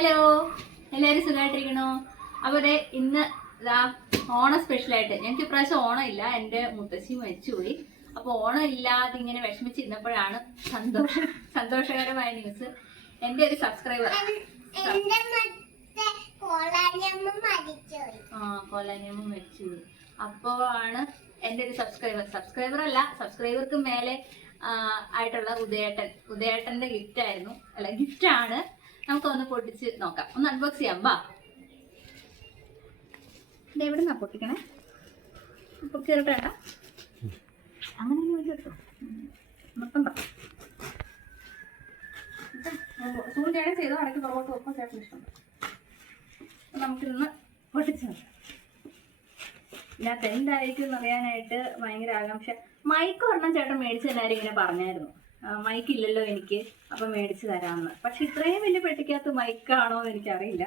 Hello, എല്ലാവരും സുഖമായിട്ടിരിക്കണോ? അപ്പോൾ ഇന്ന് ഓണം സ്പെഷ്യലായിട്ട് ഞങ്ങൾക്ക് ഇപ്രാവശ്യം ഓണം ഇല്ല, എൻ്റെ മുത്തശ്ശി മരിച്ചുപോയി. അപ്പോൾ ഓണം ഇല്ലാതെ ഇങ്ങനെ വിഷമിച്ചിരുന്നപ്പോഴാണ് സന്തോഷകരമായ ന്യൂസ്. എൻ്റെ ഒരു സബ്സ്ക്രൈബർ കോലാനിയമ്മ മരിച്ചുപോയി. അപ്പോഴാണ് എൻ്റെ ഒരു സബ്സ്ക്രൈബർ അല്ല, സബ്സ്ക്രൈബർക്ക് മേലെ ആയിട്ടുള്ള ഉദയേട്ടൻ്റെ ഗിഫ്റ്റാണ്. നമുക്കൊന്ന് പൊട്ടിച്ച് നോക്കാം, ഒന്ന് അൺബോക്സ് ചെയ്യാം. ബാ, ഇത് എവിടെ നിന്നാ പൊട്ടിക്കണേ? പൊട്ടിച്ചിട്ട് വേണ്ട, അങ്ങനെ കേട്ടോ മൊത്തം സൂചിയുടെ ചെയ്തോ അടയ്ക്ക് പുറകോട്ട് ഒപ്പം ചേട്ടന് ഇഷ്ടം. നമുക്കിന്ന് പൊട്ടിച്ച് നോക്കാം. ഇതിനകത്ത് എന്തായിരിക്കും എന്ന് അറിയാനായിട്ട് ഭയങ്കര ആകാംക്ഷ. മൈക്ക് ഒരെണ്ണം ചേട്ടൻ മേടിച്ച് എല്ലാവരും ഇങ്ങനെ പറഞ്ഞായിരുന്നു, മൈക്ക് ഇല്ലല്ലോ എനിക്ക്, അപ്പം മേടിച്ച് തരാമെന്ന്. പക്ഷെ ഇത്രയും വലിയ പെട്ടിക്കകത്ത് മൈക്കാണോ എന്ന് എനിക്കറിയില്ല.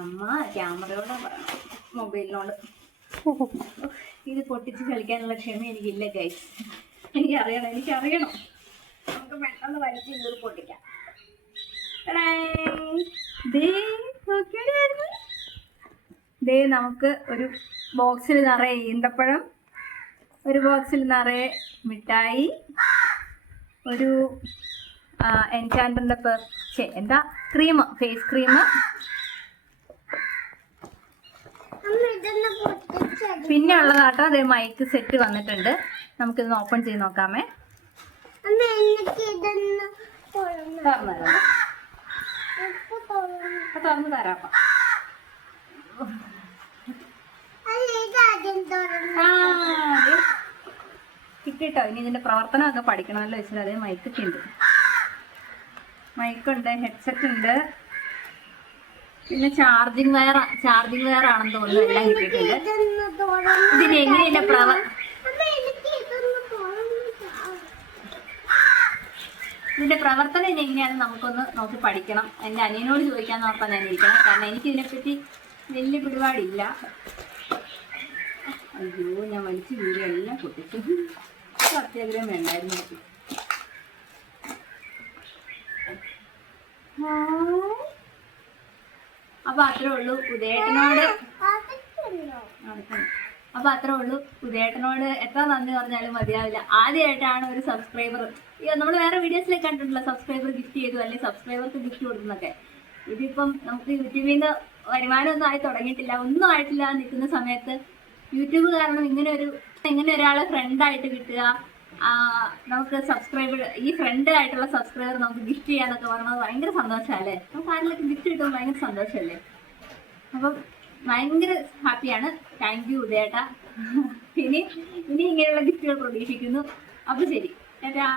അമ്മ ക്യാമറയോടെ പറയണം, മൊബൈലിനോട്. ഇത് പൊട്ടിച്ച് കളിക്കാനുള്ള ക്ഷമ എനിക്കില്ല ഗൈസ്. എനിക്കറിയണം. നമുക്ക് പെട്ടെന്ന് വലിച്ച് ഇത് പൊട്ടിക്കാം. നമുക്ക് ഒരു ബോക്സിൽ നിറയെ ഈന്തപ്പഴം, ഒരു ബോക്സിൽ നിറയെ മിഠായി, ഒരു എൻചാൻഡറിന്റെ ക്രീം, ഫേസ് ക്രീം, പിന്നെ ഉള്ളതാട്ടോ അതേ മൈക്ക് സെറ്റ് വന്നിട്ടുണ്ട്. നമുക്കിതൊന്ന് ഓപ്പൺ ചെയ്ത് നോക്കാമേ. തുറന്നു തരാം. കിട്ടിട്ടോ. ഇനി ഇതിന്റെ പ്രവർത്തനമൊക്കെ പഠിക്കണമല്ലോ വെച്ചാൽ അതേ മൈക്കൊക്കെ ഉണ്ട്. മൈക്കുണ്ട്, ഹെഡ്സെറ്റ് ഉണ്ട്, പിന്നെ ചാർജിങ് വയർ ആണെന്ന് തോന്നുന്നു. എല്ലാം കിട്ടിയിട്ടുണ്ട്. ഇതിന് എങ്ങനെയല്ല ഇതിന്റെ പ്രവർത്തനം ഇനി എങ്ങനെയാണെന്ന് നമുക്കൊന്ന് നോക്കി പഠിക്കണം. എൻ്റെ അനിയനോട് ചോദിക്കാൻ നോക്കാൻ ഞാൻ ഇരിക്കണം, കാരണം എനിക്കിതിനെപ്പറ്റി വലിയ പിടിപാടില്ല. അയ്യോ, ഞാൻ വലിച്ചു വീട് എല്ലാം പൊട്ടിച്ചു. സത്യാഗ്രഹം വേണ്ടായിരുന്നു. അപ്പൊ അത്രേ ഉള്ളൂ ഉദയേട്ടനോട് എത്ര നന്ദി പറഞ്ഞാലും മതിയാവില്ല. ആദ്യമായിട്ടാണ് ഒരു സബ്സ്ക്രൈബർ, നമ്മൾ വേറെ വീഡിയോസിലൊക്കെ കണ്ടിട്ടില്ല സബ്സ്ക്രൈബർ ഗിഫ്റ്റ് ചെയ്തു അല്ലെങ്കിൽ സബ്സ്ക്രൈബർക്ക് ഗിഫ്റ്റ് കൊടുക്കുന്നൊക്കെ. ഇതിപ്പം നമുക്ക് യൂട്യൂബിൽ നിന്ന് വരുമാനമൊന്നും ആയി തുടങ്ങിയിട്ടില്ല, ഒന്നും ആയിട്ടില്ല നിൽക്കുന്ന സമയത്ത് യൂട്യൂബ് കാരണം ഇങ്ങനെ ഒരാളെ ഫ്രണ്ടായിട്ട് കിട്ടുക, നമുക്ക് ഈ ഫ്രണ്ട് ആയിട്ടുള്ള സബ്സ്ക്രൈബർ നമുക്ക് ഗിഫ്റ്റ് ചെയ്യാന്നൊക്കെ പറഞ്ഞത് ഭയങ്കര സന്തോഷമല്ലേ. നമുക്ക് ആരിലൊക്കെ ഗിഫ്റ്റ് കിട്ടുമ്പോൾ ഭയങ്കര സന്തോഷമല്ലേ. അപ്പം ഭയങ്കര ഹാപ്പിയാണ്. താങ്ക് യു ഉദയേട്ടാ. ഇനി ഇങ്ങനെയുള്ള ഗിഫ്റ്റുകൾ പ്രതീക്ഷിക്കുന്നു. അപ്പൊ ശരി, ടാറ്റാ.